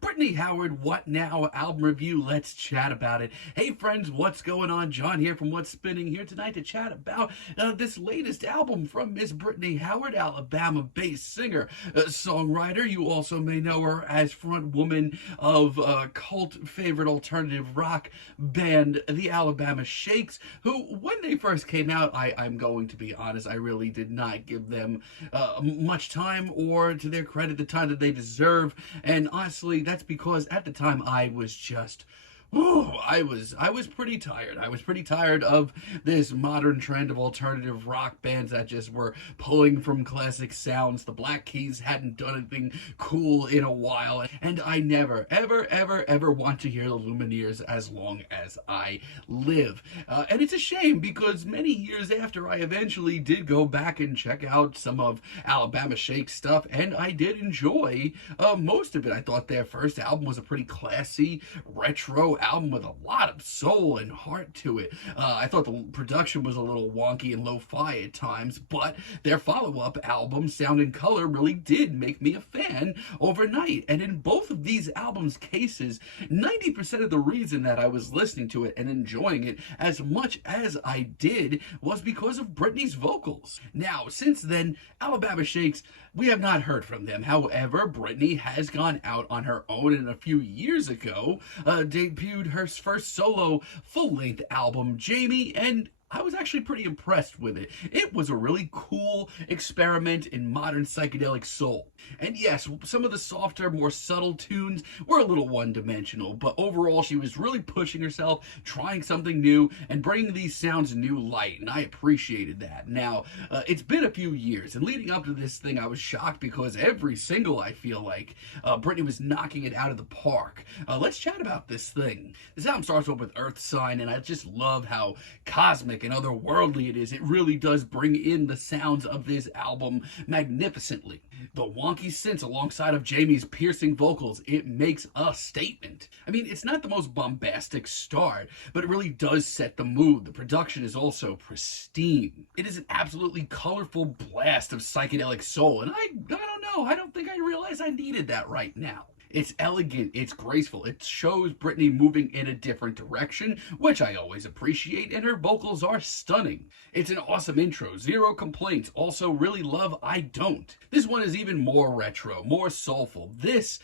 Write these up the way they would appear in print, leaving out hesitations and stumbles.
Brittany Howard, What Now? Album review. Let's chat about it. Hey friends, what's going on? John here from What's Spinning here tonight to chat about this latest album from Miss Brittany Howard, Alabama-based singer, songwriter. You also may know her as front woman of cult favorite alternative rock band, the Alabama Shakes, who, when they first came out, I'm going to be honest, I really did not give them much time, or to their credit, the time that they deserve. And honestly, that's because at the time I was just I was pretty tired. I was pretty tired of this modern trend of alternative rock bands that just were pulling from classic sounds. The Black Keys hadn't done anything cool in a while, and I never, ever want to hear the Lumineers as long as I live. And it's a shame because many years after, I eventually did go back and check out some of Alabama Shake stuff, and I did enjoy most of it. I thought their first album was a pretty classy, retro album with a lot of soul and heart to it. I thought the production was a little wonky and lo-fi at times, but their follow-up album, Sound and Color, really did make me a fan overnight. And in both of these albums' cases, 90% of the reason that I was listening to it and enjoying it as much as I did was because of Brittany's vocals. Now, since then, Alabama Shakes, we have not heard from them. However, Brittany has gone out on her own, and a few years ago debuted her first solo full-length album, Jamie, and I was actually pretty impressed with it. It was a really cool experiment in modern psychedelic soul. And yes, some of the softer, more subtle tunes were a little one-dimensional, but overall she was really pushing herself, trying something new, and bringing these sounds new light, and I appreciated that. Now, it's been a few years, and leading up to this thing, I was shocked because every single, I feel like, Brittany was knocking it out of the park. Let's chat about this thing. This album starts off with Earth Sign, and I just love how cosmic and otherworldly it is. It really does bring in the sounds of this album magnificently. The wonky synths alongside of Jamie's piercing vocals, it makes a statement. I mean, it's not the most bombastic start, but it really does set the mood. The production is also pristine. It is an absolutely colorful blast of psychedelic soul, and I don't know, I don't think I realized I needed that right now. It's elegant, it's graceful, it shows Brittany moving in a different direction, which I always appreciate, and her vocals are stunning. It's an awesome intro, zero complaints. Also really love I Don't. This one is even more retro, more soulful. This,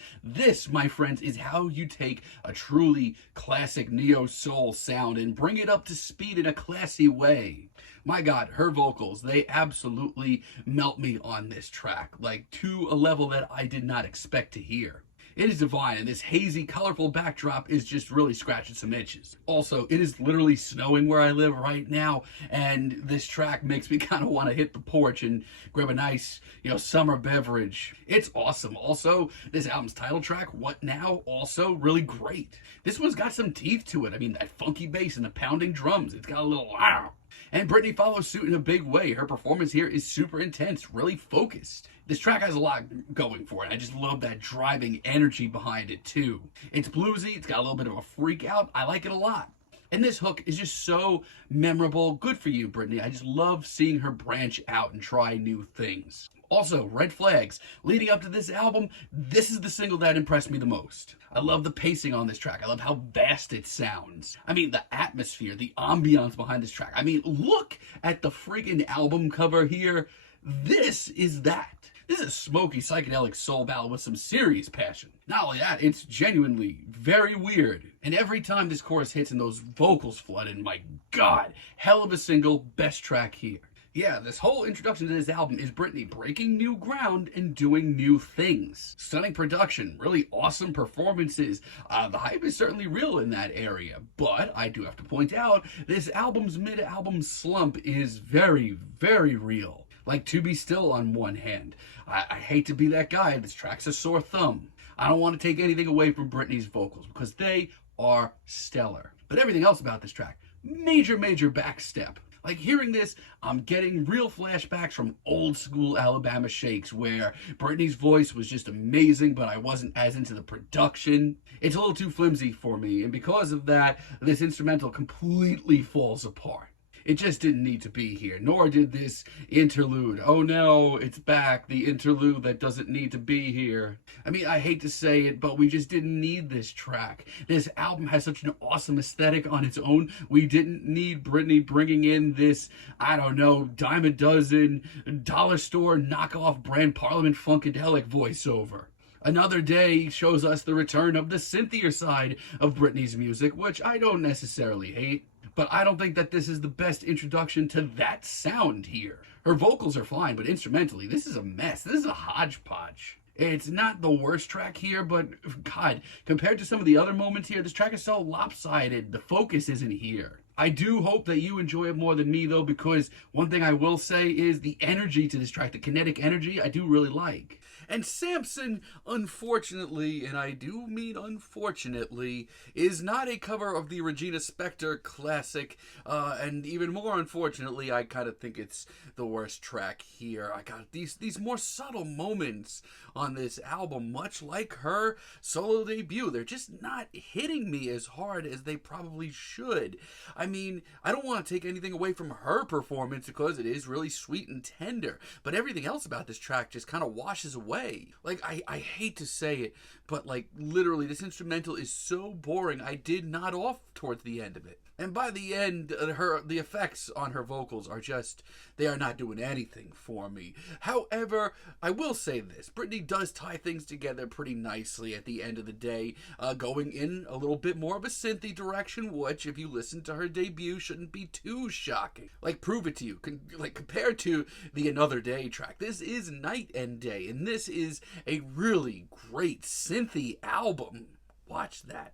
my friends, is how you take a truly classic neo-soul sound and bring it up to speed in a classy way. My God, her vocals, they absolutely melt me on this track, like to a level that I did not expect to hear. It is divine, and this hazy, colorful backdrop is just really scratching some itches. Also, it is literally snowing where I live right now, and this track makes me kind of want to hit the porch and grab a nice, summer beverage. It's awesome. Also, this album's title track, What Now? Also really great. This one's got some teeth to it. I mean, that funky bass and the pounding drums. It's got a little wow. And Brittany follows suit in a big way. Her performance here is super intense, really focused. This track has a lot going for it. I just love that driving energy behind it too. It's bluesy, it's got a little bit of a freak out. I like it a lot. And this hook is just so memorable. Good for you, Brittany. I just love seeing her branch out and try new things. Also, Red Flags. Leading up to this album, this is the single that impressed me the most. I love the pacing on this track. I love how vast it sounds. I mean, the atmosphere, the ambiance behind this track. I mean, look at the freaking album cover here. This is that. This is a smoky psychedelic soul ballad with some serious passion. Not only that, it's genuinely very weird. And every time this chorus hits and those vocals flood in, my God, hell of a single, best track here. Yeah, this whole introduction to this album is Brittany breaking new ground and doing new things. Stunning production, really awesome performances. The hype is certainly real in that area, but I do have to point out, this album's mid-album slump is very, very real. Like To Be Still on one hand. I hate to be that guy, this track's a sore thumb. I don't want to take anything away from Brittany's vocals because they are stellar. But everything else about this track, major backstep. Like hearing this, I'm getting real flashbacks from old school Alabama Shakes where Brittany's voice was just amazing, but I wasn't as into the production. It's a little too flimsy for me, and because of that, this instrumental completely falls apart. It just didn't need to be here, nor did this interlude. Oh no, it's back, the interlude that doesn't need to be here. I mean, I hate to say it, but we just didn't need this track. This album has such an awesome aesthetic on its own. We didn't need Brittany bringing in this, I don't know, dime a dozen, dollar store knockoff brand Parliament Funkadelic voiceover. Another Day shows us the return of the synthier side of Britney's music, which I don't necessarily hate. But I don't think that this is the best introduction to that sound here. Her vocals are fine, but instrumentally, this is a mess. This is a hodgepodge. It's not the worst track here, but God, compared to some of the other moments here, this track is so lopsided. The focus isn't here. I do hope that you enjoy it more than me, though, because one thing I will say is the energy to this track, the kinetic energy, I do really like. And Samson, unfortunately, and I do mean unfortunately, is not a cover of the Regina Spektor classic, and even more unfortunately, I kind of think it's the worst track here. I got these more subtle moments on this album, much like her solo debut. They're just not hitting me as hard as they probably should. I mean, I don't want to take anything away from her performance because it is really sweet and tender, but everything else about this track just kind of washes away. Like, I hate to say it, but like literally this instrumental is so boring. I did nod off towards the end of it. And by the end, the effects on her vocals are just, they are not doing anything for me. However, I will say this, Brittany does tie things together pretty nicely at the end of the day, going in a little bit more of a synthy direction, which, if you listen to her debut, shouldn't be too shocking. Like, prove it to you. Like, compared to the Another Day track, this is night and day, and this is a really great synthy album. Watch that.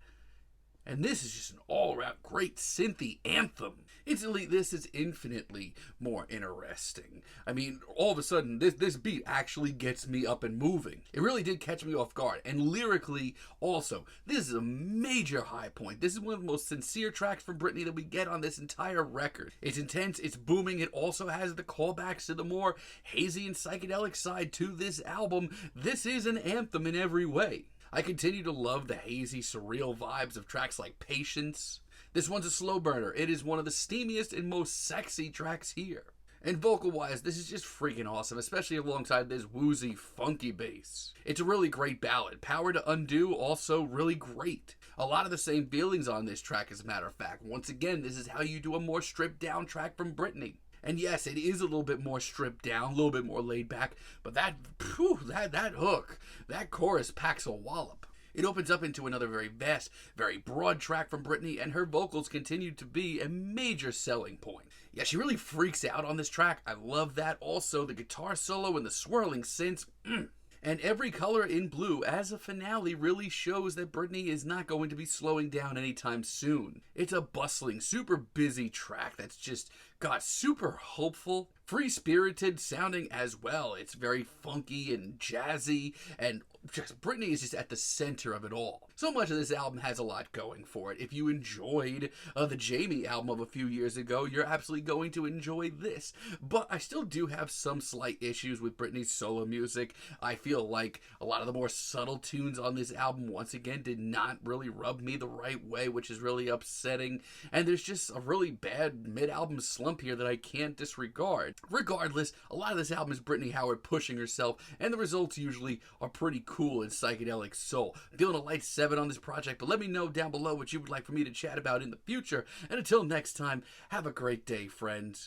And this is just an all-around great synthy anthem. Instantly, this is infinitely more interesting. I mean, all of a sudden, this beat actually gets me up and moving. It really did catch me off guard. And lyrically, also, this is a major high point. This is one of the most sincere tracks from Brittany that we get on this entire record. It's intense, it's booming, it also has the callbacks to the more hazy and psychedelic side to this album. This is an anthem in every way. I continue to love the hazy, surreal vibes of tracks like Patience. This one's a slow burner. It is one of the steamiest and most sexy tracks here. And vocal-wise, this is just freaking awesome, especially alongside this woozy, funky bass. It's a really great ballad. Power to Undo, also really great. A lot of the same feelings on this track, as a matter of fact. Once again, this is how you do a more stripped-down track from Brittany. And yes, it is a little bit more stripped down, a little bit more laid back, but that hook, that chorus packs a wallop. It opens up into another very vast, very broad track from Brittany, and her vocals continue to be a major selling point. Yeah, she really freaks out on this track. I love that. Also, the guitar solo and the swirling synths. And Every Color in Blue as a finale really shows that Brittany is not going to be slowing down anytime soon. It's a bustling, super busy track that's just got super hopeful, free-spirited sounding as well. It's very funky and jazzy, and just Brittany is just at the center of it all. So much of this album has a lot going for it. If you enjoyed the Jamie album of a few years ago, you're absolutely going to enjoy this. But I still do have some slight issues with Brittany's solo music. I feel like a lot of the more subtle tunes on this album, once again, did not really rub me the right way, which is really upsetting. And there's just a really bad mid-album slump here that I can't disregard. Regardless, a lot of this album is Brittany Howard pushing herself, and the results usually are pretty cool and psychedelic soul. I'm feeling a light 7 on this project, but let me know down below what you would like for me to chat about in the future. And until next time, have a great day, friends.